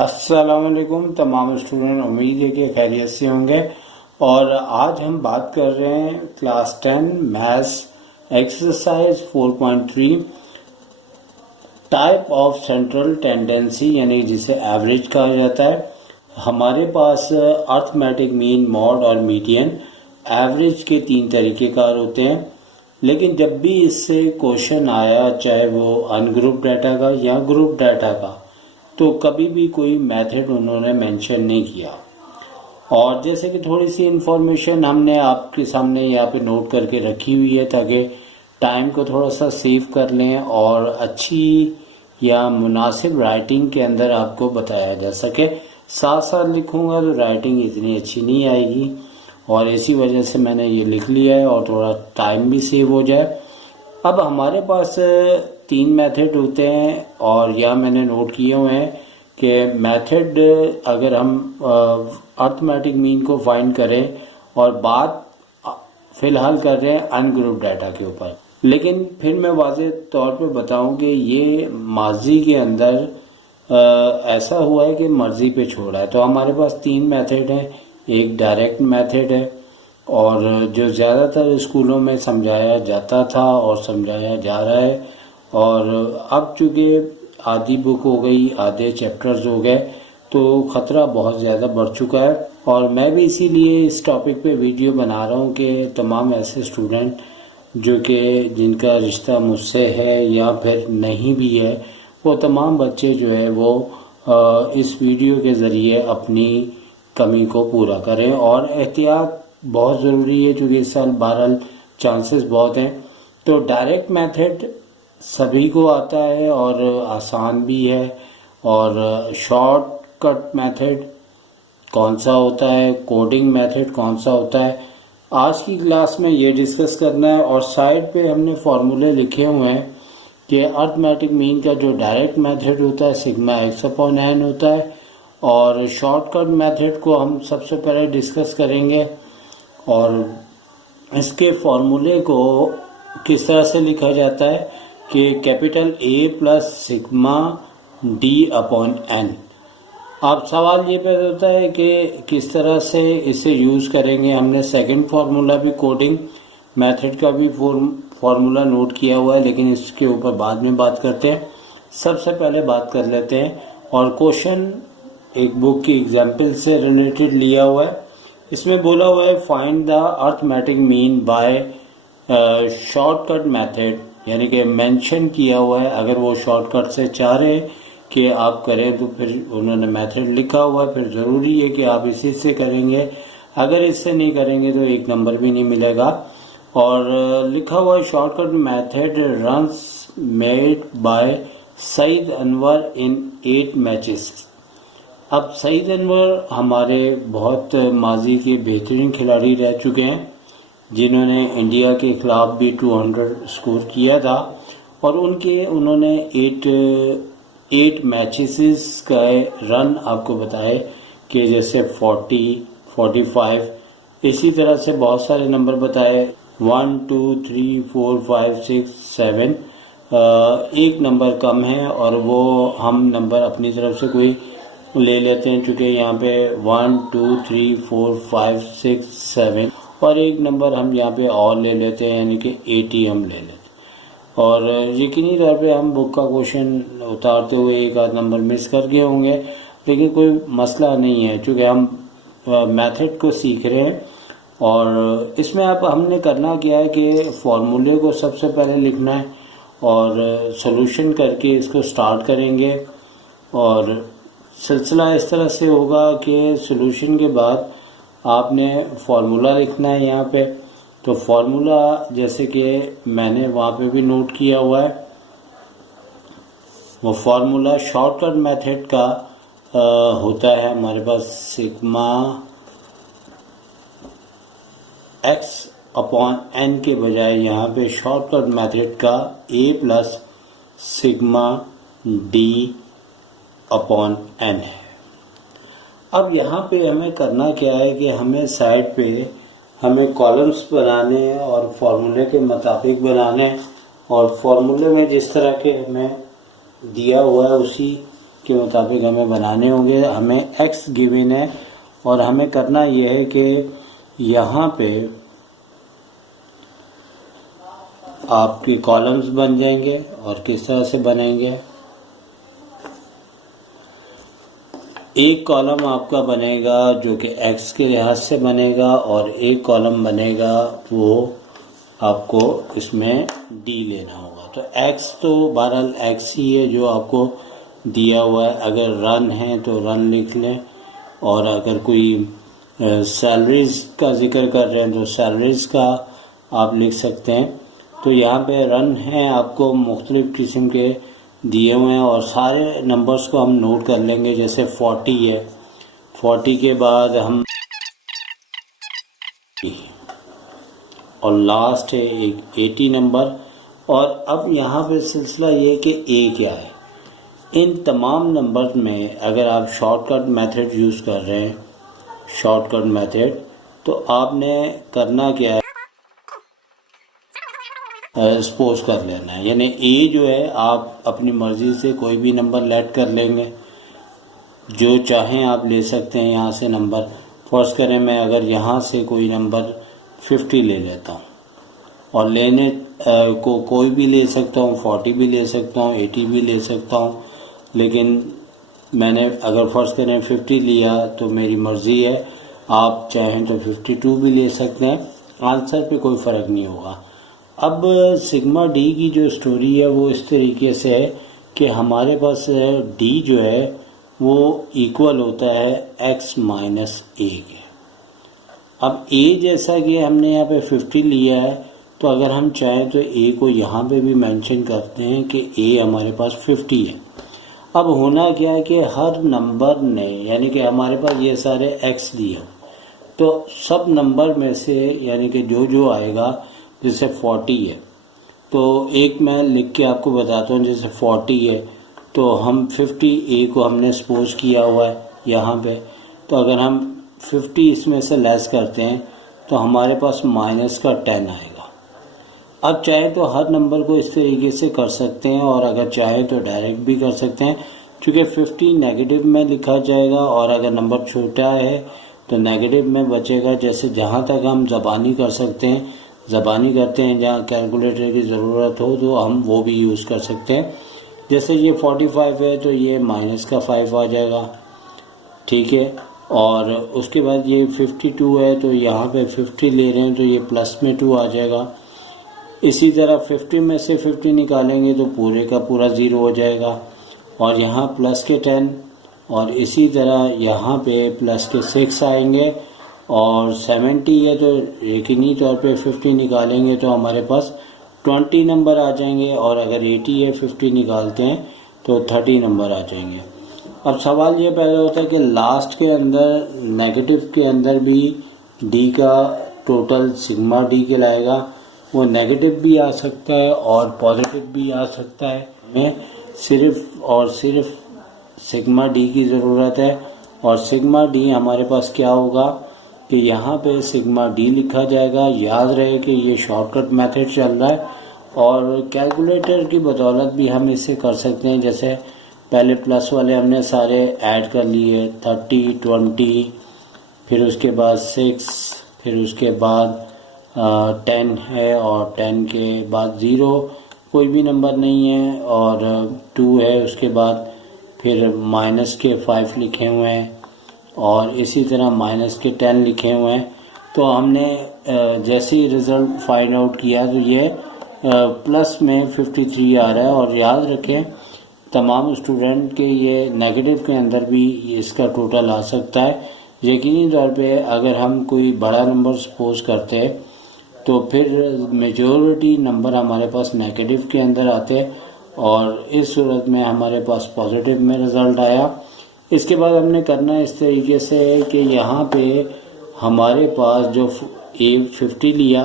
अस्सलामुअलैकुम तमाम स्टूडेंट, उम्मीद है कि खैरियत से होंगे। और आज हम बात कर रहे हैं class 10 maths exercise 4.3 type of central tendency, यानी जिसे एवरेज कहा जाता है। हमारे पास अर्थमेटिक मीन, मॉड और मीडियन एवरेज के 3 तरीक़ेकार होते हैं। लेकिन जब भी इससे क्वेश्चन आया, चाहे वो अनग्रुप डाटा का या ग्रुप डाटा का, तो कभी भी कोई मेथड उन्होंने मेंशन नहीं किया। और जैसे कि थोड़ी सी इन्फॉर्मेशन हमने आपके सामने यहाँ पे नोट करके रखी हुई है ताकि टाइम को थोड़ा सा सेव कर लें और अच्छी या मुनासिब राइटिंग के अंदर आपको बताया जा सके। साथ साथ लिखूँगा तो राइटिंग इतनी अच्छी नहीं आएगी, और इसी वजह से मैंने ये लिख लिया है और थोड़ा टाइम भी सेव हो जाए। अब हमारे पास 3 मेथड होते हैं, और यह मैंने नोट किए हुए हैं कि मेथड अगर हम अर्थमेटिक मीन को फाइंड करें, और बात फ़िलहाल कर रहे हैं अनग्रुप डाटा के ऊपर। लेकिन फिर मैं वाज़ेह तौर पे बताऊं कि ये माजी के अंदर ऐसा हुआ है कि मर्ज़ी पे छोड़ा है। तो हमारे पास 3 मेथड हैं। एक डायरेक्ट मेथड है, और जो ज़्यादातर स्कूलों में समझाया जाता था और समझाया जा रहा है। और अब चूँकि आधी बुक हो गई, आधे चैप्टर्स हो गए, तो ख़तरा बहुत ज़्यादा बढ़ चुका है। और मैं भी इसीलिए इस टॉपिक पे वीडियो बना रहा हूँ कि तमाम ऐसे स्टूडेंट जो कि जिनका रिश्ता मुझसे है या फिर नहीं भी है, वो तमाम बच्चे जो है वो इस वीडियो के ज़रिए अपनी कमी को पूरा करें। और एहतियात बहुत ज़रूरी है, क्योंकि इस साल बहरहाल चांसेस बहुत हैं। तो डायरेक्ट मेथड सभी को आता है और आसान भी है। और शॉर्टकट मेथड कौन सा होता है, कोडिंग मेथड कौन सा होता है, आज की क्लास में ये डिस्कस करना है। और साइड पे हमने फार्मूले लिखे हुए हैं कि अर्थमेटिक मीन का जो डायरेक्ट मेथड होता है सिग्मा x/n होता है, और शॉर्टकट मेथड को हम सबसे पहले डिस्कस करेंगे। और इसके फॉर्मूले को किस तरह से लिखा जाता है कि capital A plus sigma D/n। अब सवाल ये पैदा होता है कि किस तरह से इसे यूज़ करेंगे। हमने सेकंड फार्मूला भी, कोडिंग मेथड का भी फार्मूला नोट किया हुआ है, लेकिन इसके ऊपर बाद में बात करते हैं। सबसे पहले बात कर लेते हैं, और क्वेश्चन एक बुक की एग्जाम्पल से रिलेटेड लिया हुआ है। इसमें बोला हुआ है find the arithmetic mean by shortcut method, यानी कि मेंशन किया हुआ है। अगर वो शॉर्टकट से चाह रहे हैं कि आप करें तो फिर उन्होंने मेथड लिखा हुआ है, फिर ज़रूरी है कि आप इसी से करेंगे। अगर इससे नहीं करेंगे तो 1 नंबर भी नहीं मिलेगा। और लिखा हुआ है shortcut method runs made by Saeed Anwar in 8 matches. अब सईद अनवर हमारे बहुत माजी के बेहतरीन खिलाड़ी रह चुके हैं, जिन्होंने इंडिया के ख़िलाफ़ भी 200 स्कोर किया था। और उन्होंने 8 मैचेस का रन आपको बताए कि जैसे 40, 45, इसी तरह से बहुत सारे नंबर बताए, 1, 2, 3, 4, 5, 6, 7। एक नंबर कम है, और वो हम नंबर अपनी तरफ से कोई ले लेते हैं, चूँकि यहाँ पे 1, 2, 3, 4, 5, 6, 7 और एक नंबर हम यहाँ पे और ले लेते हैं, यानी कि 80 हम ले लेते हैं। और यकीनी तौर पे हम बुक का क्वेश्चन उतारते हुए एक आध नंबर मिस कर गए होंगे, लेकिन कोई मसला नहीं है, चूँकि हम मेथड को सीख रहे हैं। और इसमें अब हमने करना क्या है कि फॉर्मूले को सबसे पहले लिखना है, और सॉल्यूशन करके इसको स्टार्ट करेंगे। और सिलसिला इस तरह से होगा कि सॉल्यूशन के बाद आपने फार्मूला लिखना है यहाँ पे। तो फार्मूला जैसे कि मैंने वहाँ पे भी नोट किया हुआ है, वो फार्मूला शॉर्टकट मेथड का होता है हमारे पास सिग्मा x/n के बजाय यहाँ पे शॉर्टकट मेथड का A प्लस सिग्मा D/n है। अब यहाँ पे हमें करना क्या है कि हमें साइड पे हमें कॉलम्स बनाने हैं और फार्मूले के मुताबिक बनाने हैं। और फार्मूले में जिस तरह के हमें दिया हुआ है उसी के मुताबिक हमें बनाने होंगे। हमें x गिवन है और हमें करना यह है कि यहाँ पे आपके कॉलम्स बन जाएंगे और किस तरह से बनेंगे। एक कॉलम आपका बनेगा जो कि x के लिहाज से बनेगा और एक कॉलम बनेगा वो आपको इसमें d लेना होगा। तो x तो बहरहाल x ही है जो आपको दिया हुआ है। अगर रन है तो रन लिख लें और अगर कोई सैलरीज का जिक्र कर रहे हैं तो सैलरीज का आप लिख सकते हैं। तो यहाँ पे रन है आपको मुख्तलिफ़ किस्म के दिए हुए हैं और सारे नंबर्स को हम नोट कर लेंगे। जैसे 40 है, 40 के बाद हम और लास्ट है एक 80 नंबर। और अब यहाँ पे सिलसिला ये कि ए क्या है। इन तमाम नंबर में अगर आप शॉर्टकट मेथड यूज़ कर रहे हैं, शॉर्टकट मेथड, तो आपने करना क्या है, सपोज कर लेना है। यानी ए जो है आप अपनी मर्ज़ी से कोई भी नंबर लेट कर लेंगे, जो चाहें आप ले सकते हैं यहाँ से नंबर। फर्ज करें मैं अगर यहाँ से कोई नंबर 50 ले लेता हूँ और लेने को कोई भी ले सकता हूँ, 40 भी ले सकता हूँ, 80 भी ले सकता हूँ, लेकिन मैंने अगर फ़र्ज़ करें 50 लिया तो मेरी मर्ज़ी है। आप चाहें तो 52 भी ले सकते हैं, आंसर पे कोई फ़र्क नहीं होगा। अब सिग्मा डी की जो स्टोरी है वो इस तरीके से है कि हमारे पास डी जो है वो इक्वल होता है x माइनस ए के। अब a जैसा कि हमने यहाँ पे 50 लिया है तो अगर हम चाहें तो a को यहाँ पे भी मेंशन करते हैं कि a हमारे पास 50 है। अब होना क्या है कि हर नंबर ने, यानी कि हमारे पास ये सारे x दिए, तो सब नंबर में से यानी कि जो जो आएगा, जैसे 40 है तो एक मैं लिख के आपको बताता हूँ। जैसे 40 है तो हम 50 a को हमने सपोज किया हुआ है यहाँ पे, तो अगर हम 50 इसमें से लेस करते हैं तो हमारे पास माइनस का 10 आएगा। अब चाहे तो हर नंबर को इस तरीके से कर सकते हैं और अगर चाहे तो डायरेक्ट भी कर सकते हैं, क्योंकि 50 नेगेटिव में लिखा जाएगा और अगर नंबर छोटा है तो नेगेटिव में बचेगा। जैसे जहाँ तक हम ज़बानी कर सकते हैं ज़बानी करते हैं, जहाँ कैलकुलेटर की ज़रूरत हो तो हम वो भी यूज़ कर सकते हैं। जैसे ये 45 है तो ये माइनस का 5 आ जाएगा, ठीक है। और उसके बाद ये 52 है तो यहाँ पे 50 ले रहे हैं तो ये प्लस में 2 आ जाएगा। इसी तरह 50 में से 50 निकालेंगे तो पूरे का पूरा 0 हो जाएगा और यहाँ प्लस के 10 और इसी तरह यहाँ पे प्लस के 6 आएंगे। और 70 है तो यकीनी तौर पे 50 निकालेंगे तो हमारे पास 20 नंबर आ जाएंगे और अगर 80 है 50 निकालते हैं तो 30 नंबर आ जाएंगे। अब सवाल ये पैदा होता है कि लास्ट के अंदर नेगेटिव के अंदर भी डी का टोटल सिग्मा डी कहलाएगा। वो नेगेटिव भी आ सकता है और पॉजिटिव भी आ सकता है। हमें सिर्फ और सिर्फ सिग्मा डी की ज़रूरत है और सिग्मा डी हमारे पास क्या होगा कि यहाँ पे सिग्मा डी लिखा जाएगा। याद रहे कि ये शॉर्टकट मेथड चल रहा है और कैलकुलेटर की बदौलत भी हम इसे कर सकते हैं। जैसे पहले प्लस वाले हमने सारे ऐड कर लिए, 30, 20, फिर उसके बाद 6, फिर उसके बाद 10 है और 10 के बाद 0 कोई भी नंबर नहीं है और 2 है। उसके बाद फिर माइनस के 5 लिखे हुए हैं और इसी तरह माइनस के 10 लिखे हुए हैं। तो हमने जैसे ही रिज़ल्ट फाइंड आउट किया तो ये प्लस में 53 आ रहा है। और याद रखें तमाम स्टूडेंट के ये नेगेटिव के अंदर भी इसका टोटल आ सकता है। यकीनी तौर पे अगर हम कोई बड़ा नंबर सपोज करते हैं तो फिर मेजॉरिटी नंबर हमारे पास नेगेटिव के अंदर आते हैं और इस सूरत में हमारे पास पॉजिटिव में रिज़ल्ट आया। इसके बाद हमने करना इस तरीके से कि यहाँ पे हमारे पास जो A50 लिया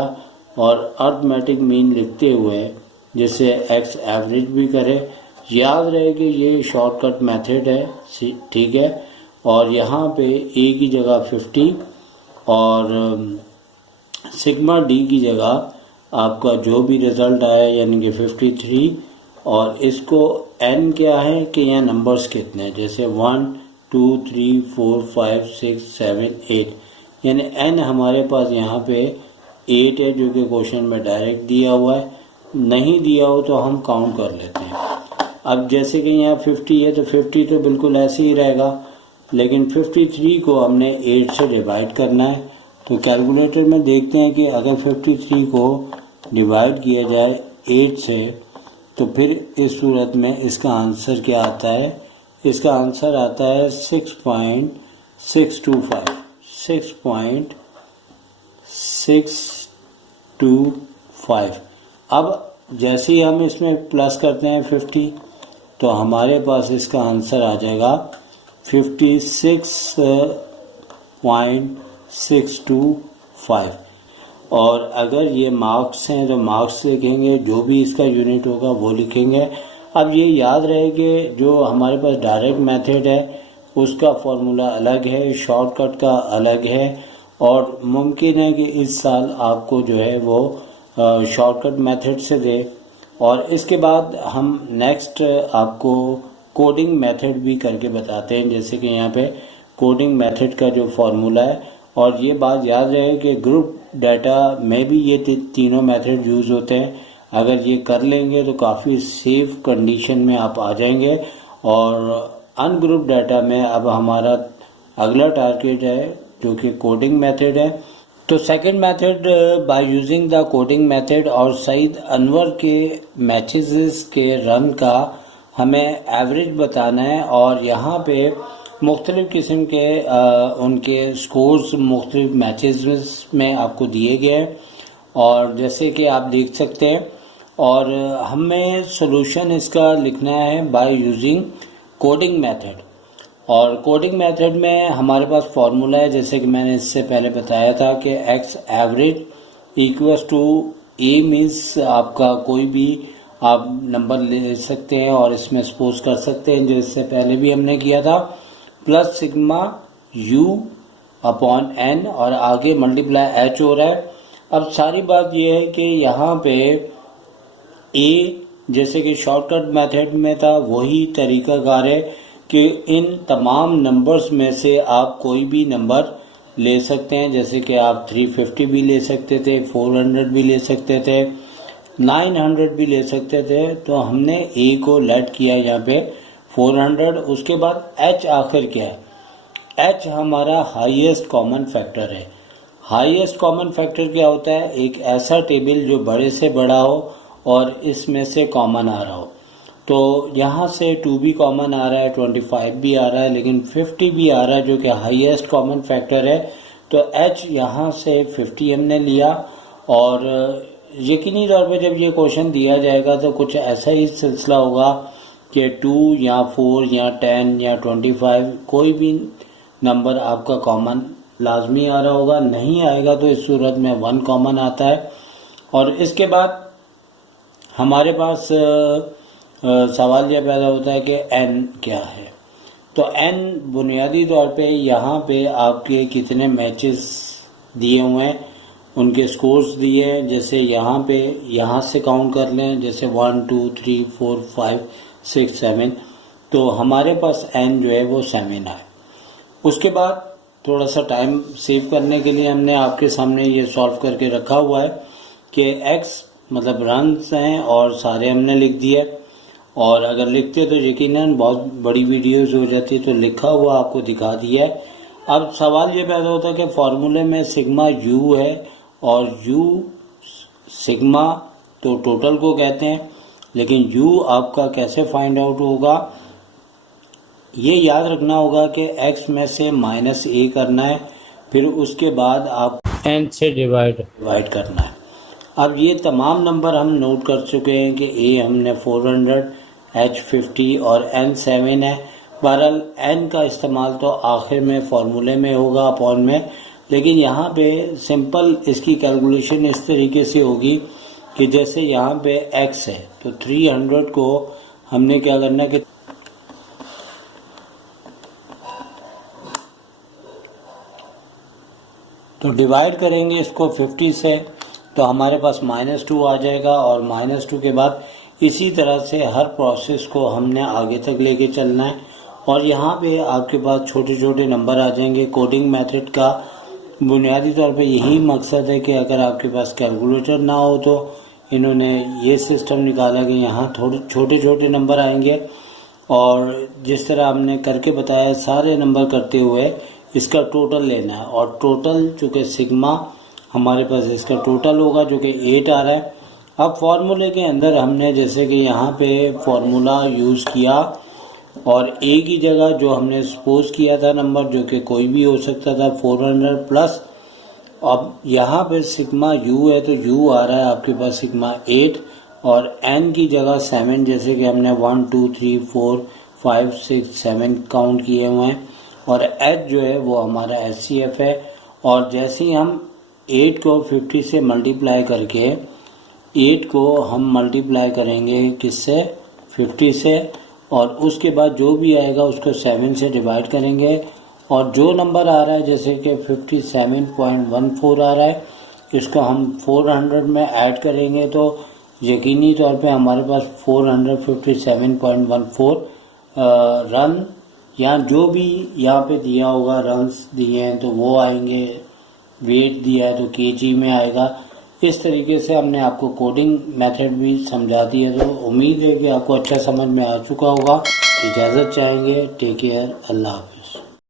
और अर्थमेटिक मीन लिखते हुए जिसे एक्स एवरेज भी करे। याद रहे कि ये शॉर्टकट मेथड है, ठीक है। और यहाँ पे A की जगह 50 और सिग्मा डी की जगह आपका जो भी रिज़ल्ट आया यानी कि 53 और इसको n क्या है कि यहाँ नंबर्स कितने हैं, जैसे 1 2 3 4 5 6 7 8, यानी n हमारे पास यहाँ पे 8 है जो कि क्वेश्चन में डायरेक्ट दिया हुआ है। नहीं दिया हो तो हम काउंट कर लेते हैं। अब जैसे कि यहाँ 50 है तो 50 तो बिल्कुल ऐसे ही रहेगा, लेकिन 53 को हमने 8 से डिवाइड करना है। तो कैलकुलेटर में देखते हैं कि अगर 53 को डिवाइड किया जाए 8 से तो फिर इस सूरत में इसका आंसर क्या आता है, इसका आंसर आता है 6.625। अब जैसे ही हम इसमें प्लस करते हैं 50 तो हमारे पास इसका आंसर आ जाएगा 56.625। और अगर ये मार्क्स हैं तो मार्क्स लिखेंगे, जो भी इसका यूनिट होगा वो लिखेंगे। अब ये याद रहे कि जो हमारे पास डायरेक्ट मेथड है उसका फॉर्मूला अलग है, शॉर्टकट का अलग है, और मुमकिन है कि इस साल आपको जो है वो शॉर्टकट मेथड से दे। और इसके बाद हम नेक्स्ट आपको कोडिंग मेथड भी करके बताते हैं, जैसे कि यहाँ पे कोडिंग मेथड का जो फॉर्मूला है। और ये बात याद रहे कि ग्रुप डाटा में भी ये तीनों मेथड यूज़ होते हैं। अगर ये कर लेंगे तो काफ़ी सेफ कंडीशन में आप आ जाएंगे। और अनग्रुप डाटा में अब हमारा अगला टारगेट है जो कि कोडिंग मेथड है। तो second method by using the coding method और सईद अनवर के मैचेस के रन का हमें एवरेज बताना है। और यहाँ पे मुख्तलिफ़ किस्म के उनके स्कोर्स मुख्तलिफ मैचेस में आपको दिए गए हैं, और जैसे कि आप देख सकते हैं। और हमें सोल्यूशन इसका लिखना है बाय यूजिंग कोडिंग मेथड। और कोडिंग मेथड में हमारे पास फार्मूला है, जैसे कि मैंने इससे पहले बताया था कि X average equals to A means आपका कोई भी आप नंबर ले सकते हैं और इसमें सपोज कर सकते हैं, जो इससे पहले भी हमने किया था, plus sigma U upon N और आगे मल्टीप्लाई एच हो रहा है। अब सारी बात यह है कि यहाँ पे ए जैसे कि शॉर्टकट मेथड में था वही तरीकाकार है कि इन तमाम नंबर्स में से आप कोई भी नंबर ले सकते हैं। जैसे कि आप 350 भी ले सकते थे, 400 भी ले सकते थे, 900 भी ले सकते थे। तो हमने ए को लेट किया यहाँ पे 400। उसके बाद एच आखिर क्या है, एच हमारा हाईएस्ट कॉमन फैक्टर है। हाईएस्ट कॉमन फैक्टर क्या होता है, एक ऐसा टेबल जो बड़े से बड़ा हो और इसमें से कॉमन आ रहा हो। तो यहाँ से 2 भी कॉमन आ रहा है, 25 भी आ रहा है, लेकिन 50 भी आ रहा है जो कि हाईएस्ट कॉमन फैक्टर है। तो एच यहाँ से 50 हमने लिया। और यकीनी तौर पे जब ये क्वेश्चन दिया जाएगा तो कुछ ऐसा ही सिलसिला होगा कि 2 या 4 या 10 या 25 कोई भी नंबर आपका कॉमन लाजमी आ रहा होगा। नहीं आएगा तो इस सूरत में 1 कॉमन आता है। और इसके बाद हमारे पास सवाल यह पैदा होता है कि n क्या है। तो n बुनियादी तौर पे यहाँ पे आपके कितने मैचेस दिए हुए हैं, उनके स्कोर्स दिए हैं। जैसे यहाँ पे यहाँ से काउंट कर लें, जैसे 1 2 3 4 5 6 7, तो हमारे पास n जो है वो 7 आए। उसके बाद थोड़ा सा टाइम सेव करने के लिए हमने आपके सामने ये सॉल्व करके रखा हुआ है कि x मतलब रन्स हैं और सारे हमने लिख दिए। और अगर लिखते तो यकीनन बहुत बड़ी वीडियोस हो जाती, तो लिखा हुआ आपको दिखा दिया है। अब सवाल ये पैदा होता है कि फार्मूले में सिग्मा यू है और यू सिग्मा तो टोटल को कहते हैं, लेकिन यू आपका कैसे फाइंड आउट होगा, ये याद रखना होगा कि x में से -a करना है, फिर उसके बाद आप n से डिवाइड करना है। अब ये तमाम नंबर हम नोट कर चुके हैं कि a हमने 400, h 50 और n 7 है। बहरहाल n का इस्तेमाल तो आखिर में फार्मूले में होगा अपॉन में, लेकिन यहाँ पे सिंपल इसकी कैलकुलेशन इस तरीके से होगी कि जैसे यहाँ पे x है तो 300 को हमने क्या करना है कि तो डिवाइड करेंगे इसको 50 से, तो हमारे पास -2 आ जाएगा। और -2 के बाद इसी तरह से हर प्रोसेस को हमने आगे तक लेके चलना है। और यहाँ पे आपके पास छोटे छोटे नंबर आ जाएंगे। कोडिंग मेथड का बुनियादी तौर पे यही मकसद है कि अगर आपके पास कैलकुलेटर ना हो तो इन्होंने ये सिस्टम निकाला कि यहाँ थोड़े छोटे छोटे नंबर आएंगे और जिस तरह हमने करके बताया सारे नंबर करते हुए इसका टोटल लेना है। और टोटल चूँकि सिग्मा हमारे पास इसका टोटल होगा जो कि 8 आ रहा है। अब फॉर्मूले के अंदर हमने जैसे कि यहाँ पे फॉर्मूला यूज़ किया और ए की जगह जो हमने सपोज किया था नंबर जो कि कोई भी हो सकता था 400 प्लस। अब यहाँ पे सिग्मा यू है तो यू आ रहा है आपके पास सिग्मा 8 और एन की जगह 7 जैसे कि हमने 1 2 3 4 5 6 7 काउंट किए हुए हैं। और एच जो है वो हमारा एचसीएफ है। और जैसे ही हम 8 को 50 से मल्टीप्लाई करके 8 को हम मल्टीप्लाई करेंगे किससे 50 से और उसके बाद जो भी आएगा उसको 7 से डिवाइड करेंगे और जो नंबर आ रहा है जैसे कि 57.14 आ रहा है इसको हम 400 में ऐड करेंगे तो यकीनी तौर पे हमारे पास 457.14 रन या जो भी यहाँ पे दिया होगा रन्स दिए हैं तो वो आएंगे। वेट दिया है तो केजी में आएगा। इस तरीके से हमने आपको कोडिंग मेथड भी समझा दी है तो उम्मीद है कि आपको अच्छा समझ में आ चुका होगा। इजाज़त चाहेंगे। Take care. अल्लाह हाफिज़।